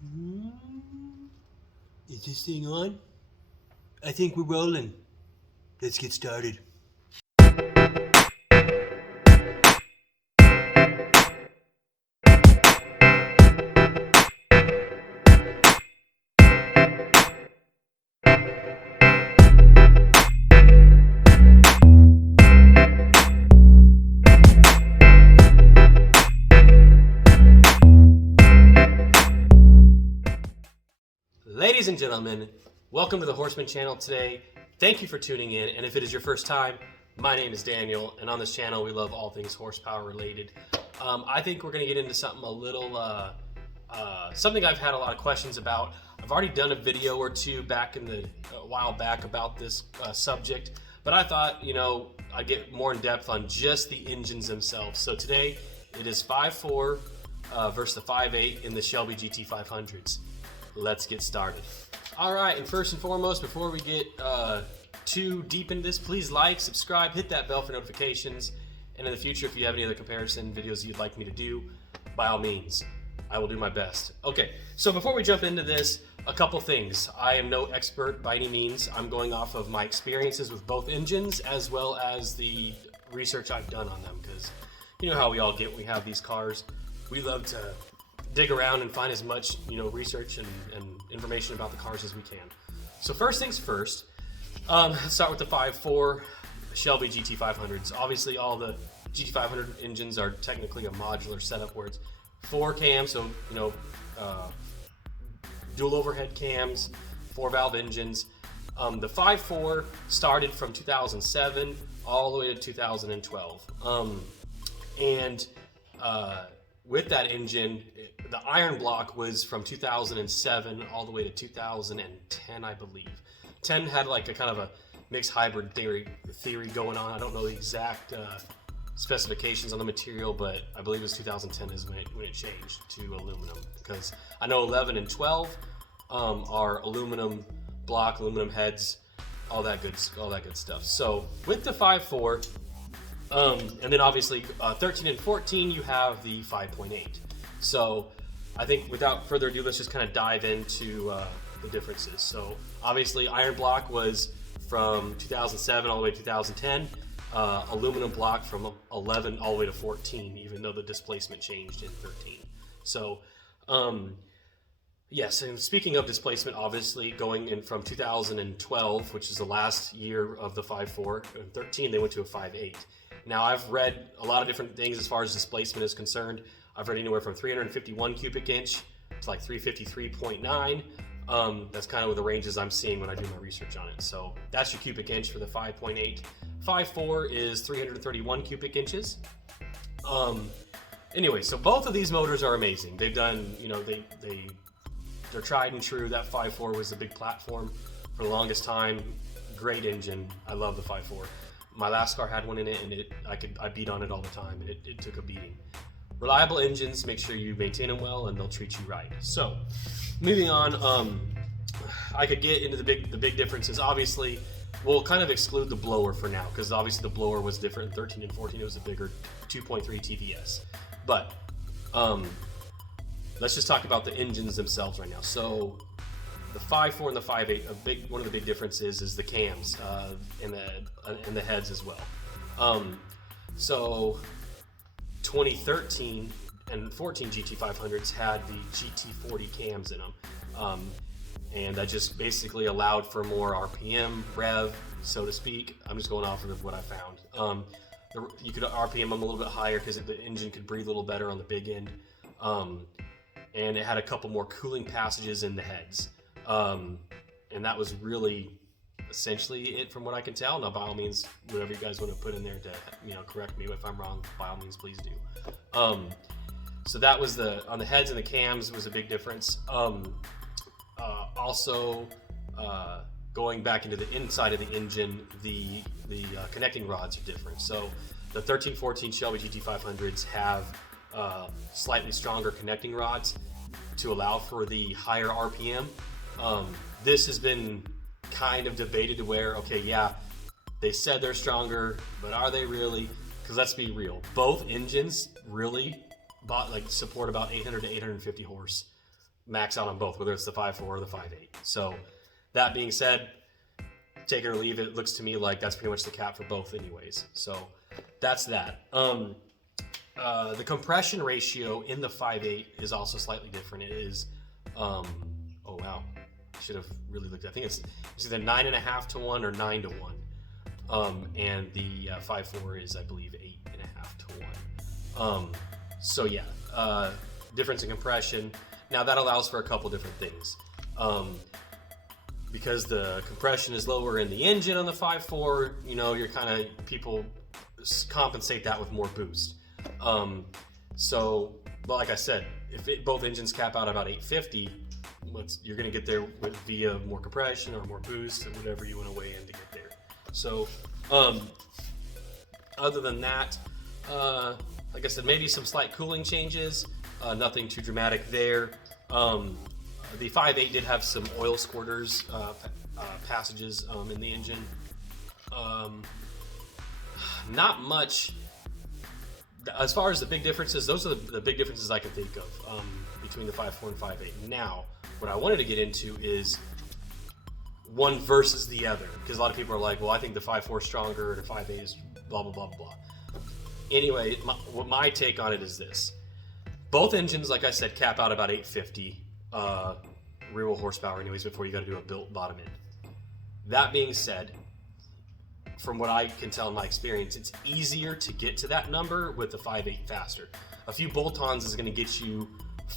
Hmm? Is this thing on? I think we're rolling. Let's get started. Ladies and gentlemen, welcome to the Horseman channel today. Thank you for tuning in, and if it is your first time, my name is Daniel, and on this channel we love all things horsepower related. I think we're going to get into something a little, something I've had a lot of questions about. I've already done a video or two back in a while back about this subject, but I thought, I'd get more in depth on just the engines themselves. So today it is 5.4 versus the 5.8 in the Shelby GT500s. Let's get started. All right, and first and foremost, before we get too deep into this, please like, subscribe, hit that bell for notifications, and in the future, if you have any other comparison videos you'd like me to do, by all means, I will do my best. Okay, so before we jump into this, a couple things. I am no expert by any means. I'm going off of my experiences with both engines as well as the research I've done on them, because you know how we all get when we have these cars. We love to dig around and find as much research and information about the cars as we can. So first things first, let's start with the 5.4 Shelby GT500s. Obviously all the GT500 engines are technically a modular setup where it's 4 cams, so dual overhead cams, 4-valve engines. The 5.4 started from 2007 all the way to 2012, with that engine, the iron block was from 2007 all the way to 2010, I believe. 10 had like a kind of a mixed hybrid theory going on. I don't know the exact specifications on the material, but I believe it was 2010 is when it changed to aluminum. Because I know 11 and 12 are aluminum block, aluminum heads, all that good stuff. So with the 5.4. And then obviously 13 and 14 you have the 5.8. So I think without further ado, let's just kind of dive into the differences. So obviously iron block was from 2007 all the way to 2010. Aluminum block from 11 all the way to 14, even though the displacement changed in 13. So yes, and speaking of displacement, obviously going in from 2012, which is the last year of the 5.4, and 13 they went to a 5.8. Now, I've read a lot of different things as far as displacement is concerned. I've read anywhere from 351 cubic inch to like 353.9. That's kind of the ranges I'm seeing when I do my research on it. So that's your cubic inch for the 5.8. 5.4 is 331 cubic inches. Anyway, so both of these motors are amazing. They've done, they're tried and true. That 5.4 was a big platform for the longest time. Great engine. I love the 5.4. My last car had one in it, and I beat on it all the time, and it took a beating. Reliable engines, make sure you maintain them well, and they'll treat you right. So, moving on, I could get into the big differences. Obviously, we'll kind of exclude the blower for now, because obviously the blower was different in 13 and 14. It was a bigger 2.3 TVS. But let's just talk about the engines themselves right now. So the 5.4 and the 5.8, one of the big differences is the cams and the heads as well. So 2013 and 14 GT500s had the GT40 cams in them, and that just basically allowed for more RPM, rev, so to speak. I'm just going off of what I found. You could RPM them a little bit higher because the engine could breathe a little better on the big end, and it had a couple more cooling passages in the heads. And that was really essentially it from what I can tell. Now, by all means, whatever you guys want to put in there to correct me if I'm wrong, by all means, please do. So that was on the heads and the cams was a big difference. Also, going back into the inside of the engine, the connecting rods are different. So the 13-14 Shelby GT500s have slightly stronger connecting rods to allow for the higher RPM. This has been kind of debated to where, okay, yeah, they said they're stronger, but are they really? Because let's be real, both engines really support about 800 to 850 horse max out on both, whether it's the 5.4 or the 5.8. So that being said, take it or leave it. It looks to me like that's pretty much the cap for both anyways. So that's that. The compression ratio in the 5.8 is also slightly different. It is, oh wow, I should have really looked. I think it's either 9.5 to 1 or 9 to 1. And the 5.4 is, I believe, 8.5 to 1. So yeah, difference in compression. Now that allows for a couple different things. Because the compression is lower in the engine on the 5.4, you know, you're kind of, people compensate that with more boost. So, but like I said, if both engines cap out about 850, you're going to get there via more compression or more boost or whatever you want to weigh in to get there. So, other than that, like I said, maybe some slight cooling changes, nothing too dramatic there. The 5.8 did have some oil squirters passages in the engine. Not much. As far as the big differences, those are the big differences I can think of between the 5.4 and 5.8. Now, what I wanted to get into is one versus the other, because a lot of people are like, well, I think the 5.4 is stronger, and the 5.8 is blah, blah, blah, blah. Anyway, my take on it is this. Both engines, like I said, cap out about 850 rear wheel horsepower anyways before you got to do a built bottom end. That being said, from what I can tell in my experience, it's easier to get to that number with the 5.8 faster. A few bolt-ons is going to get you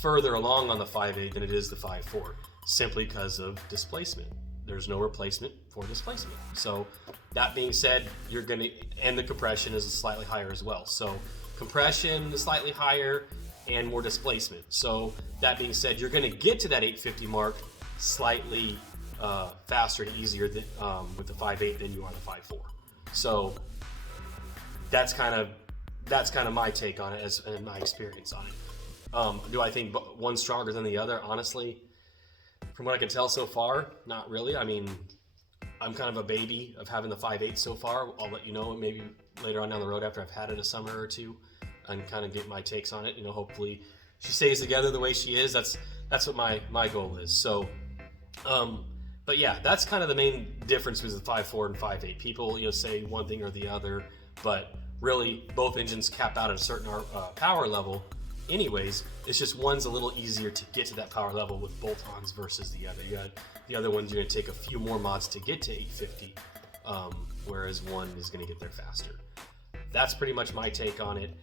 further along on the 5.8 than it is the 5.4, simply because of displacement. There's no replacement for displacement. So that being said, you're going to, and the compression is slightly higher as well. So compression is slightly higher and more displacement. So that being said, you're going to get to that 850 mark slightly faster and easier than, with the 5.8 than you are the 5.4. So that's kind of my take on it and my experience on it. Do I think one's stronger than the other? Honestly, from what I can tell so far, not really. I mean, I'm kind of a baby of having the 5.8 so far. I'll let you know maybe later on down the road after I've had it a summer or two and kind of get my takes on it. You know, hopefully she stays together the way she is. That's what my goal is. So, but yeah, that's kind of the main difference between the 5.4 and 5.8. People, you know, say one thing or the other, but really both engines cap out at a certain power level. Anyways, it's just one's a little easier to get to that power level with bolt-ons versus the other. You got the other one's going to take a few more mods to get to 850, whereas one is going to get there faster. That's pretty much my take on it.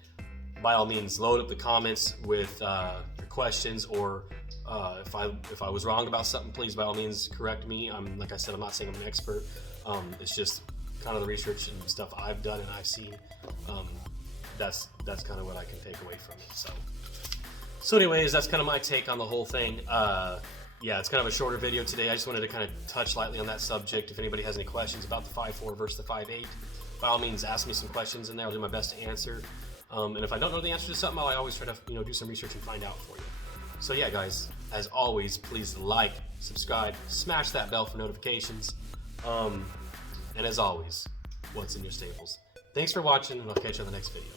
By all means, load up the comments with your questions, or if I was wrong about something, please by all means correct me. Like I said, I'm not saying I'm an expert. It's just kind of the research and stuff I've done and I've seen. That's kind of what I can take away from it. So anyways, that's kind of my take on the whole thing. Yeah, it's kind of a shorter video today. I just wanted to kind of touch lightly on that subject. If anybody has any questions about the 5.4 versus the 5.8, by all means, ask me some questions in there. I'll do my best to answer. And if I don't know the answer to something, I always try to do some research and find out for you. So yeah, guys, as always, please like, subscribe, smash that bell for notifications. And as always, what's in your staples? Thanks for watching, and I'll catch you on the next video.